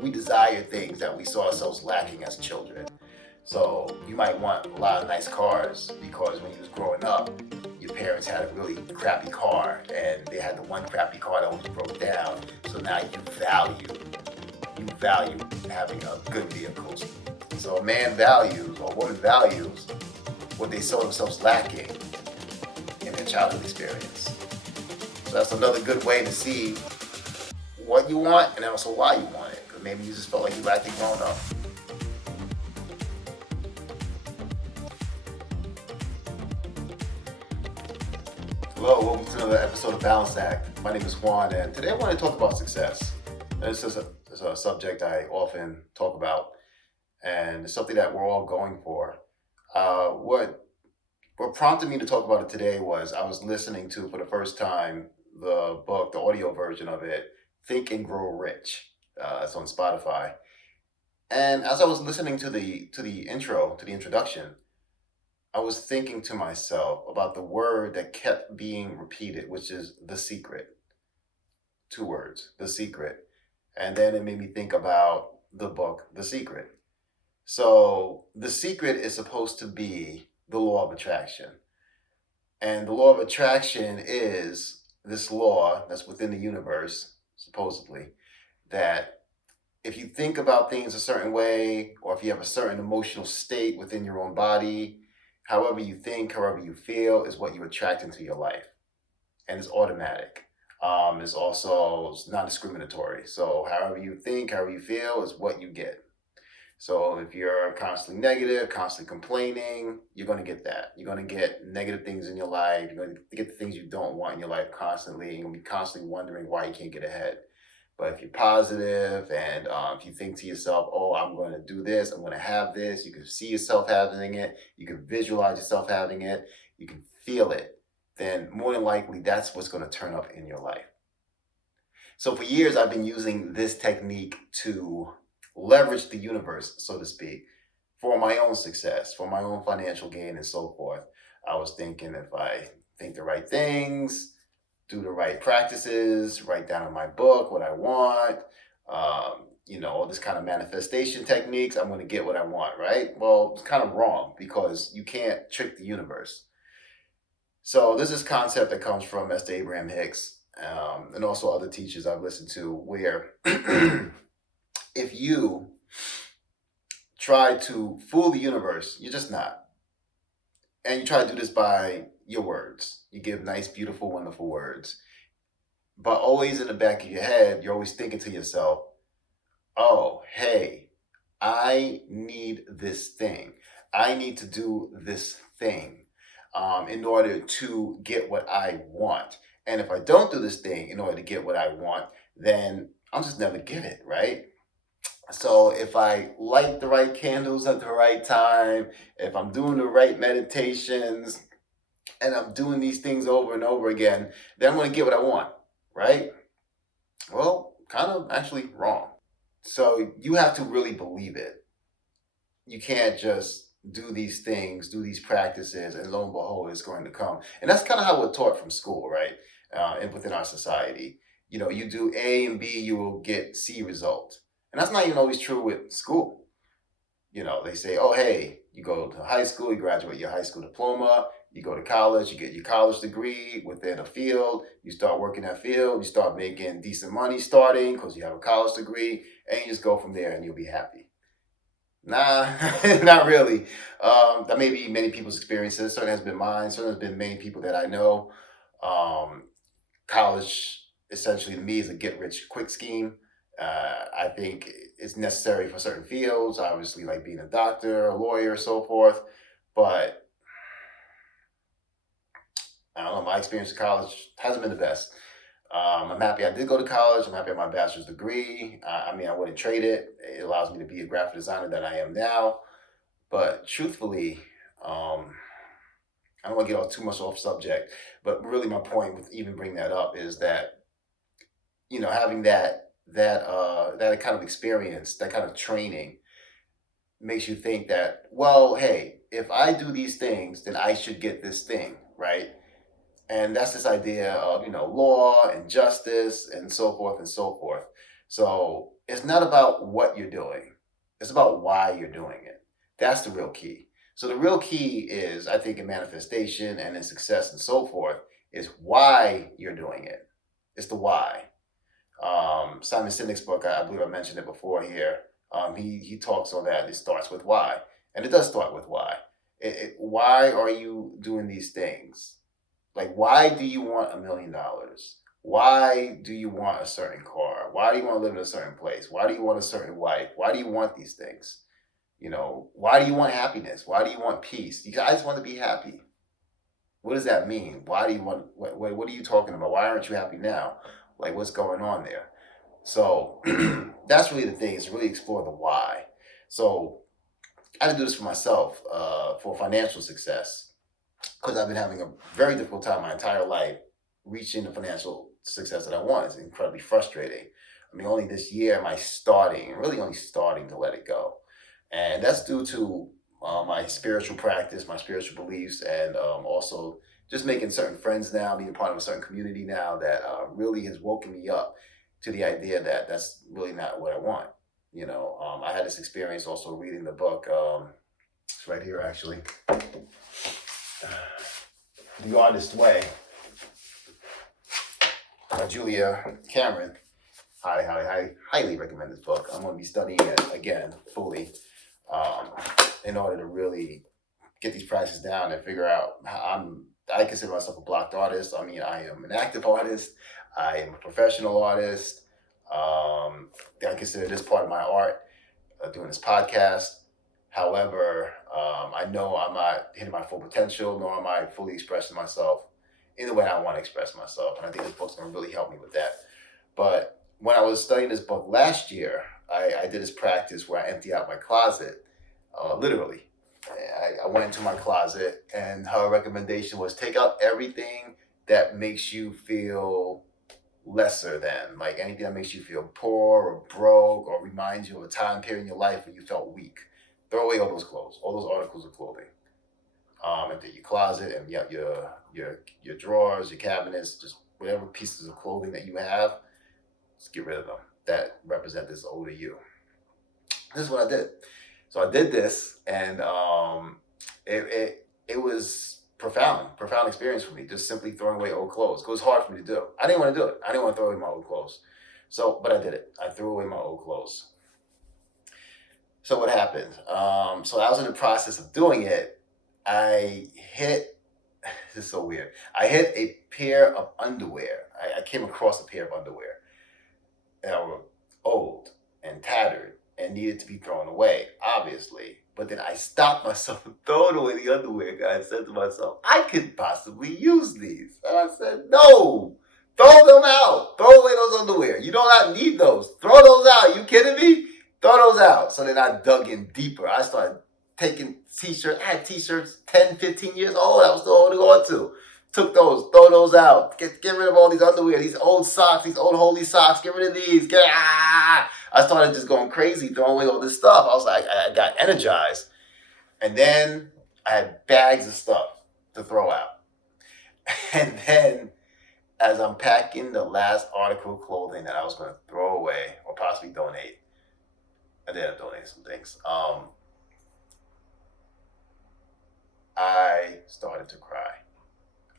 we desire things that we saw ourselves lacking as children. So you might want a lot of nice cars because when you was growing up, your parents had a really crappy car and they had the one crappy car that always broke down. So now you value having a good vehicle. So a man values or woman values what they saw themselves lacking in their childhood experience. So that's another good way to see what you want and also why you want it. Because maybe you just felt like you lacked it growing up. Hello, welcome to another episode of Balance Act. My name is Juan, and today I want to talk about success. And this is a subject I often talk about, and it's something that we're all going for. What prompted me to talk about it today was I was listening to, for the first time, the book, the audio version of it, Think and Grow Rich. It's on Spotify. And as I was listening to the introduction, I was thinking to myself about the word that kept being repeated, which is the secret. Two words, the secret. And then it made me think about the book, The Secret. So the secret is supposed to be the law of attraction. And the law of attraction is this law that's within the universe, supposedly, that if you think about things a certain way, or if you have a certain emotional state within your own body, however you think, however you feel is what you attract into your life. And it's automatic. It's non-discriminatory. So however you think, however you feel is what you get. So if you're constantly negative, constantly complaining, you're going to get that. You're going to get negative things in your life. You're going to get the things you don't want in your life constantly. You're going to be constantly wondering why you can't get ahead. But if you're positive and if you think to yourself, oh, I'm going to do this, I'm going to have this, you can see yourself having it, you can visualize yourself having it, you can feel it, then more than likely that's what's going to turn up in your life. So for years, I've been using this technique to leverage the universe, so to speak, for my own success, for my own financial gain and so forth. I was thinking if I think the right things, do the right practices, write down in my book what I want, all this kind of manifestation techniques, I'm going to get what I want, right? Well, it's kind of wrong because you can't trick the universe. So this is concept that comes from Mr. Abraham Hicks and also other teachers I've listened to where if you try to fool the universe, you're just not. And you try to do this by your words. You give nice, beautiful, wonderful words. But always in the back of your head, you're always thinking to yourself, oh, hey, I need this thing. I need to do this thing in order to get what I want. And if I don't do this thing in order to get what I want, then I'll just never get it, right? So if I light the right candles at the right time, if I'm doing the right meditations, and I'm doing these things over and over again, then I'm going to get what I want, right? Well, kind of actually wrong. So you have to really believe it. You can't just do these things, do these practices, and lo and behold, it's going to come. And that's kind of how we're taught from school, right? And within our society. You do A and B, you will get C result. And that's not even always true with school. They say, oh, hey, you go to high school, you graduate your high school diploma, you go to college, you get your college degree within a field, you start working that field, you start making decent money starting because you have a college degree, and you just go from there and you'll be happy. Nah, not really. That may be many people's experiences. Certainly has been mine. Certainly has been many people that I know. College, essentially, to me, is a get-rich-quick scheme. I think it's necessary for certain fields, obviously like being a doctor, a lawyer, so forth. But I don't know, my experience in college hasn't been the best. I'm happy I did go to college. I'm happy I have my bachelor's degree. I wouldn't trade it. It allows me to be a graphic designer that I am now. But truthfully, I don't want to get all too much off subject. But really my point with even bringing that up is that, having that kind of experience, that kind of training makes you think that, well, hey, if I do these things, then I should get this thing, right? And that's this idea of, law and justice and so forth and so forth. So it's not about what you're doing, it's about why you're doing it. That's the real key. So the real key is, I think, in manifestation and in success and so forth, is why you're doing it. It's the why. Simon Sinek's book, I believe I mentioned it before here. He talks on that. It starts with why, and it does start with why. Why are you doing these things? Like, why do you want $1 million? Why do you want a certain car? Why do you want to live in a certain place? Why do you want a certain wife? Why do you want these things? Why do you want happiness? Why do you want peace? I just want to be happy. What does that mean? Why do you want? What are you talking about? Why aren't you happy now? Like, what's going on there? So that's really the thing, is really explore the why. So I had to do this for myself, for financial success, because I've been having a very difficult time my entire life reaching the financial success that I want. It's incredibly frustrating. I mean, only this year am I really only starting to let it go. And that's due to my spiritual practice, my spiritual beliefs, and also just making certain friends now, being part of a certain community now that really has woken me up to the idea that that's really not what I want. I had this experience also reading the book. It's right here, actually. The Artist's Way by Julia Cameron. Highly recommend this book. I'm going to be studying it again fully, in order to really get these practices down and figure out how I consider myself a blocked artist. I mean, I am an active artist. I am a professional artist. I consider this part of my art, doing this podcast. However, I know I'm not hitting my full potential, nor am I fully expressing myself in the way I want to express myself. And I think this book's going to really help me with that. But when I was studying this book last year, I did this practice where I empty out my closet, literally. I went into my closet, and her recommendation was take out everything that makes you feel lesser than, like anything that makes you feel poor or broke or reminds you of a time period in your life when you felt weak. Throw away all those clothes, all those articles of clothing. Empty your closet and your drawers, your cabinets, just whatever pieces of clothing that you have, just get rid of them. That represent this older you. This is what I did. So I did this, and it was profound experience for me. Just simply throwing away old clothes. It was hard for me to do. I didn't want to do it. I didn't want to throw away my old clothes. But I did it. I threw away my old clothes. So what happened? So I was in the process of doing it. I hit. This is so weird. I hit a pair of underwear. I came across a pair of underwear that were old and tattered and needed to be thrown away, obviously. But then I stopped myself from throwing away the underwear. I said to myself, I could possibly use these. And I said, no, throw them out. Throw away those underwear. You do not need those. Throw those out. You kidding me? Throw those out. So then I dug in deeper. I started taking t-shirts. I had t-shirts 10, 15 years old. I was still holding on to. Took those, throw those out. Get rid of all these underwear, these old socks, these old holy socks. Get rid of these. I started just going crazy, throwing away all this stuff. I was like, I got energized. And then I had bags of stuff to throw out. And then as I'm packing the last article of clothing that I was going to throw away or possibly donate, I did end up donating some things. I started to cry.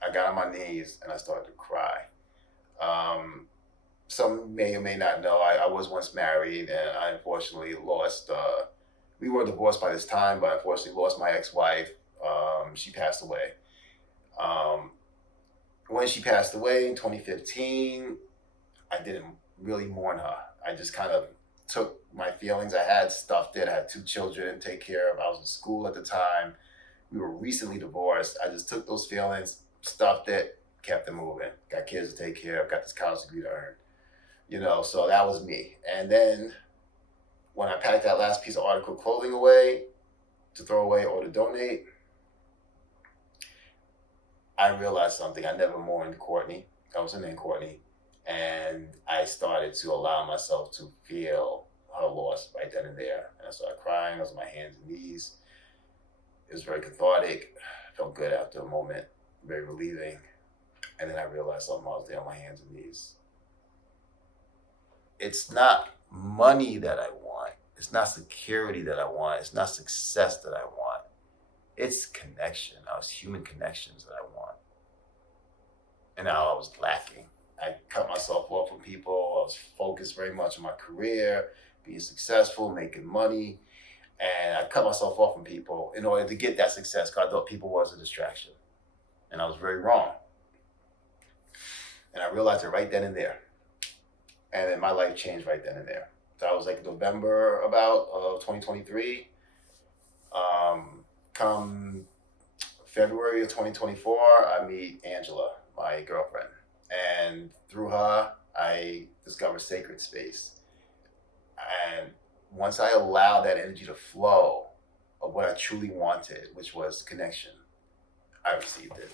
I got on my knees and I started to cry. Some may or may not know, I was once married, and I unfortunately lost, we were divorced by this time, but unfortunately lost my ex-wife. She passed away. When she passed away in 2015, I didn't really mourn her. I just kind of took my feelings. I had stuffed it. I had 2 children to take care of. I was in school at the time. We were recently divorced. I just took those feelings, stuffed it, kept it moving. Got kids to take care of, got this college degree to earn. So that was me. And then when I packed that last piece of article clothing away to throw away or to donate, I realized something. I never mourned Courtney. I was in Courtney. And I started to allow myself to feel her loss right then and there. And I started crying. I was on my hands and knees. It was very cathartic. Felt good after a moment. Very relieving. And then I realized something. I was there on my hands and knees. It's not money that I want. It's not security that I want. It's not success that I want. It's connection. It's human connections that I want. And now I was lacking. I cut myself off from people. I was focused very much on my career, being successful, making money. And I cut myself off from people in order to get that success because I thought people was a distraction. And I was very wrong. And I realized it right then and there. And then my life changed right then and there. So I was like November about 2023. Come February of 2024, I meet Angela, my girlfriend. And through her, I discovered sacred space. And once I allowed that energy to flow of what I truly wanted, which was connection, I received it.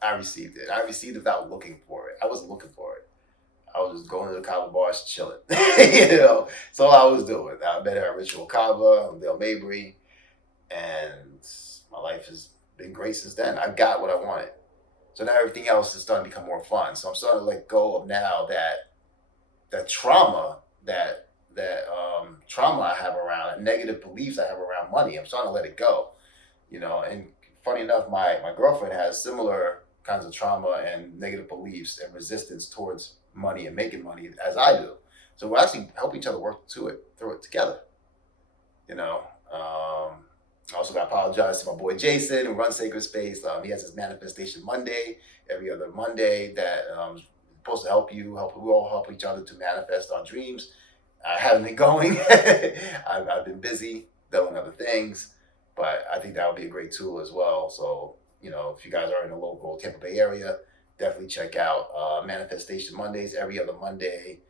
I received it. I received it without looking for it. I wasn't looking for it. I was just going to the kava bars, chilling. That's all I was doing. I met her at Ritual Kava on Dale Mabry, and my life has been great since then. I got what I wanted. So now everything else is starting to become more fun. So I'm starting to let go of now that trauma, trauma I have around, that negative beliefs I have around money. I'm starting to let it go, And funny enough, my girlfriend has similar kinds of trauma and negative beliefs and resistance towards money and making money as I do. So we actually help each other work through it together. I also got to apologize to my boy Jason, who runs Sacred Space. He has his Manifestation Monday every other Monday that supposed to we all help each other to manifest our dreams. I haven't been going. I've been busy doing other things, but I think that would be a great tool as well. So, if you guys are in the local Tampa Bay area, definitely check out Manifestation Mondays every other Monday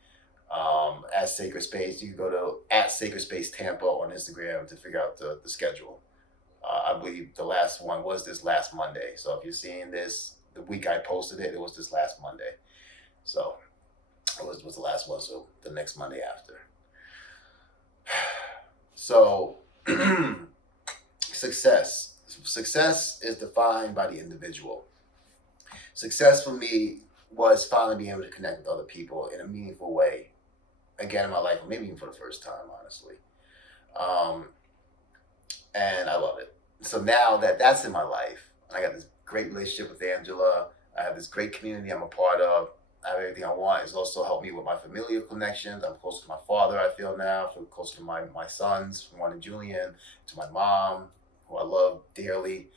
at Sacred Space. You can go to @Sacred Space Tampa on Instagram to figure out the schedule. I believe the last one was this last Monday. So if you're seeing this, the week I posted it, it was this last Monday. So it was the last one, so the next Monday after. So success. Success is defined by the individual. Success for me was finally being able to connect with other people in a meaningful way. Again in my life, maybe even for the first time, honestly. And I love it. So now that that's in my life, and I got this great relationship with Angela, I have this great community I'm a part of, I have everything I want. It's also helped me with my familial connections. I'm close to my father, I feel now. I feel close to my sons, from Juan and Julian, to my mom, who I love dearly.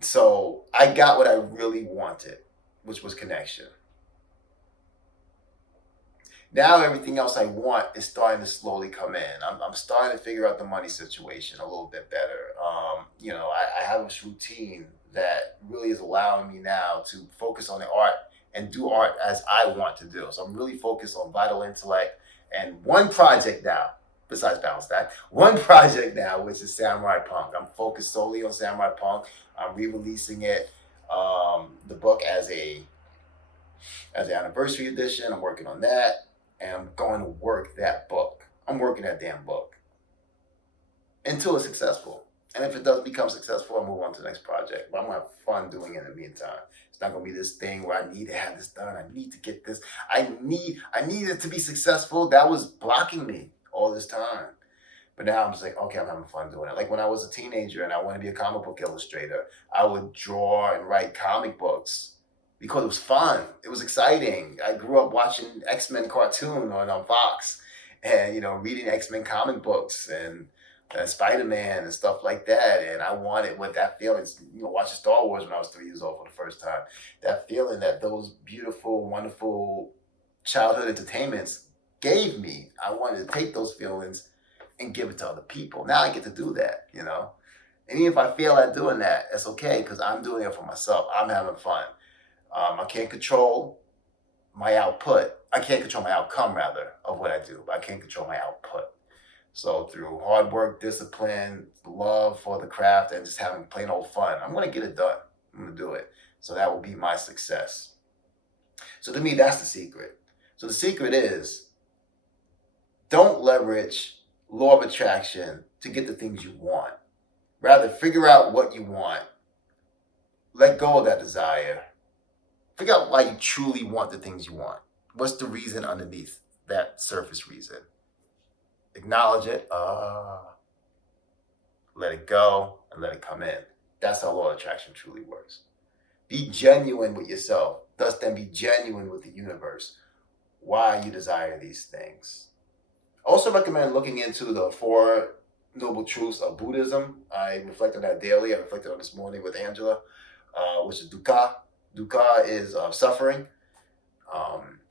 So I got what I really wanted, which was connection. Now everything else I want is starting to slowly come in. I'm starting to figure out the money situation a little bit better. I have this routine that really is allowing me now to focus on the art and do art as I want to do. So I'm really focused on vital intellect and one project now, besides Balance That, one project now, which is Samurai Punk. I'm focused solely on Samurai Punk. I'm re-releasing it, the book as an anniversary edition. I'm working on that. And I'm going to work that book. I'm working that damn book until it's successful. And if it does become successful, I'll move on to the next project. But I'm going to have fun doing it in the meantime. It's not going to be this thing where I need to have this done. I need to get this. I need it to be successful. That was blocking me all this time. But now I'm just like, okay, I'm having fun doing it. Like when I was a teenager and I wanted to be a comic book illustrator, I would draw and write comic books because it was fun. It was exciting. I grew up watching X-Men cartoon on Fox and, reading X-Men comic books and Spider-Man and stuff like that. And I wanted what that feeling, watching Star Wars when I was 3 years old for the first time. That feeling that those beautiful, wonderful childhood entertainments gave me. I wanted to take those feelings and give it to other people. Now I get to do that, And even if I fail at doing that, it's okay because I'm doing it for myself. I'm having fun. I can't control my output. I can't control my outcome, rather, of what I do, but I can't control my output. So through hard work, discipline, love for the craft, and just having plain old fun, I'm going to get it done. I'm going to do it. So that will be my success. So to me, that's the secret. So the secret is don't leverage law of attraction to get the things you want. Rather, figure out what you want. Let go of that desire. Figure out why you truly want the things you want. What's the reason underneath that surface reason? Acknowledge it. Let it go and let it come in. That's how law of attraction truly works. Be genuine with yourself. Thus, then be genuine with the universe. Why you desire these things. Also recommend looking into the Four Noble Truths of Buddhism. I reflect on that daily. I reflected on this morning with Angela, which is dukkha. Dukkha is suffering.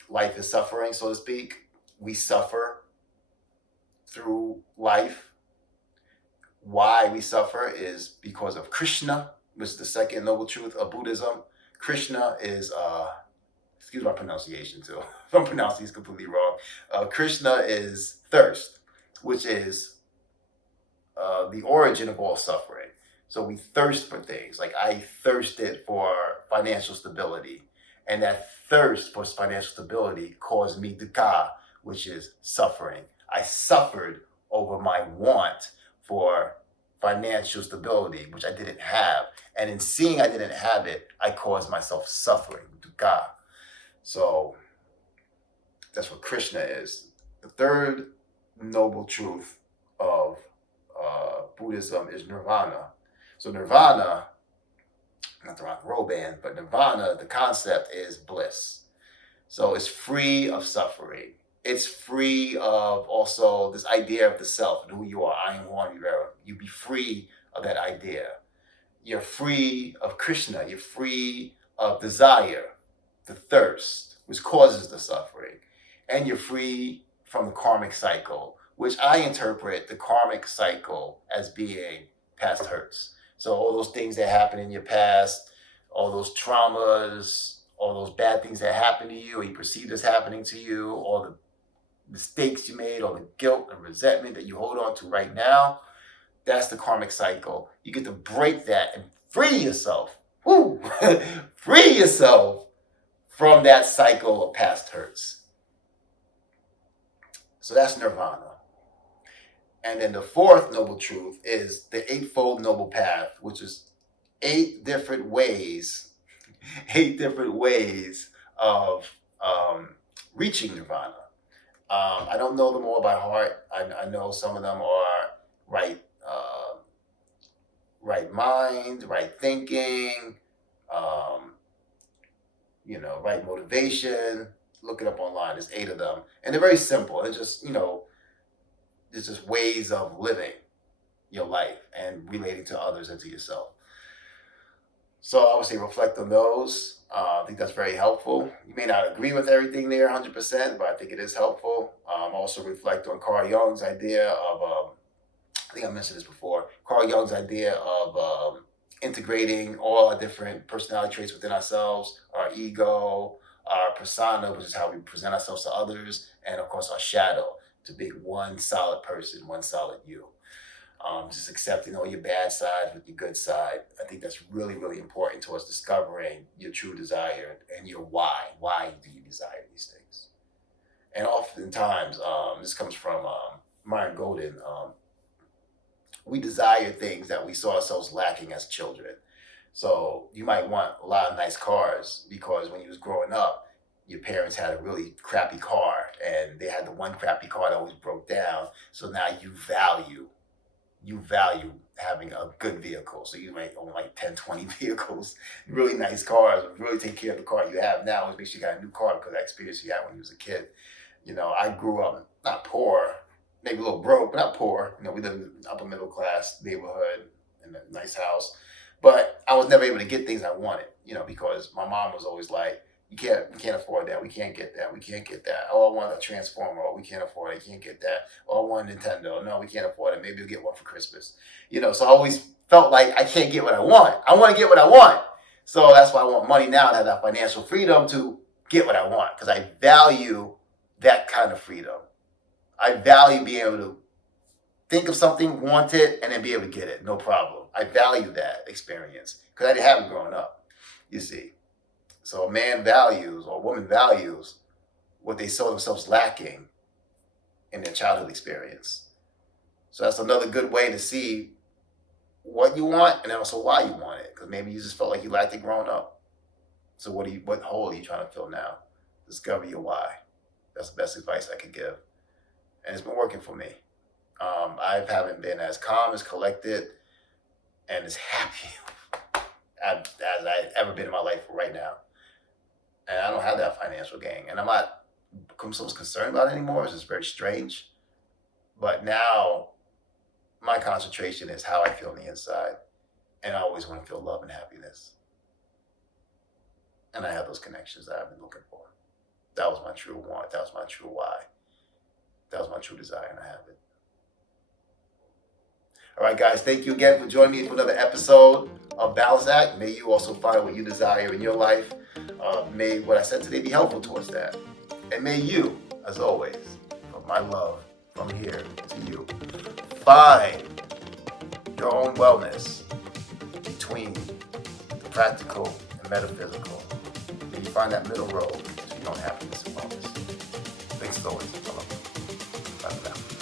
Life is suffering, so to speak. We suffer through life. Why we suffer is because of Krishna, which is the second noble truth of Buddhism. Krishna is, excuse my pronunciation too, if I'm pronouncing this completely wrong. Krishna is thirst, which is the origin of all suffering. So we thirst for things. Like I thirsted for financial stability. And that thirst for financial stability caused me dukkha, which is suffering. I suffered over my want for financial stability, which I didn't have. And in seeing I didn't have it, I caused myself suffering, dukkha. So that's what Krishna is. The third noble truth of Buddhism is nirvana. So nirvana, not the rock and roll band, but nirvana, the concept is bliss. So it's free of suffering. It's free of also this idea of the self and who you are. I am one, you be free of that idea. You're free of Krishna. You're free of desire, the thirst, which causes the suffering. And you're free from the karmic cycle, which I interpret the karmic cycle as being past hurts. So all those things that happen in your past, all those traumas, all those bad things that happen to you or you perceive as happening to you, all the mistakes you made, all the guilt and resentment that you hold on to right now, that's the karmic cycle. You get to break that and free yourself. Woo! Free yourself from that cycle of past hurts. So that's nirvana. And then the fourth noble truth is the Eightfold Noble Path, which is 8 different ways of reaching nirvana. I don't know them all by heart. I know some of them are right mind, right thinking, right motivation. Look it up online. There's 8 of them, and they're very simple. They're just it's just ways of living your life and relating to others and to yourself. So I would say reflect on those. I think that's very helpful. You may not agree with everything there 100%, but I think it is helpful. Also reflect on Carl Jung's idea of, I think I mentioned this before, Carl Jung's idea of integrating all our different personality traits within ourselves, our ego, our persona, which is how we present ourselves to others, and of course our shadow, to be one solid person, one solid you. Just accepting all your bad sides with your good side. I think that's really, really important towards discovering your true desire and your why. Why do you desire these things? And oftentimes, this comes from Myron Golden, we desire things that we saw ourselves lacking as children. So you might want a lot of nice cars because when you was growing up, your parents had a really crappy car and they had the one crappy car that always broke down. So now you value having a good vehicle. So you might own like 10, 20 vehicles, really nice cars, really take care of the car you have now, which makes you got a new car because of that experience you had when you was a kid. I grew up not poor, maybe a little broke, but not poor. We lived in an upper middle class neighborhood in a nice house. But I was never able to get things I wanted, because my mom was always like, we can't afford that. We can't get that. We can't get that. Oh, I want a Transformer. Oh, we can't afford it. Can't get that. Oh, I want a Nintendo. No, we can't afford it. Maybe we'll get one for Christmas. So I always felt like I can't get what I want. I want to get what I want. So that's why I want money now to have that financial freedom to get what I want, because I value that kind of freedom. I value being able to think of something, want it, and then be able to get it. No problem. I value that experience because I didn't have it growing up, you see. So a man values or a woman values what they saw themselves lacking in their childhood experience. So that's another good way to see what you want and also why you want it. Because maybe you just felt like you lacked it growing up. So what hole are you trying to fill now? Discover your why. That's the best advice I can give. And it's been working for me. I haven't been as calm, as collected, and as happy as I've ever been in my life right now. And I don't have that financial gain. And I'm not so concerned about it anymore. It's just very strange. But now my concentration is how I feel on the inside. And I always want to feel love and happiness. And I have those connections that I've been looking for. That was my true want. That was my true why. That was my true desire, and I have it. All right, guys, thank you again for joining me for another episode of Balance Act. May you also find what you desire in your life. May what I said today be helpful towards that. And may you, as always, from my love from here to you, find your own wellness between the practical and metaphysical. May you find that middle road so you don't have happiness and wellness. Thanks as always. Bye for now.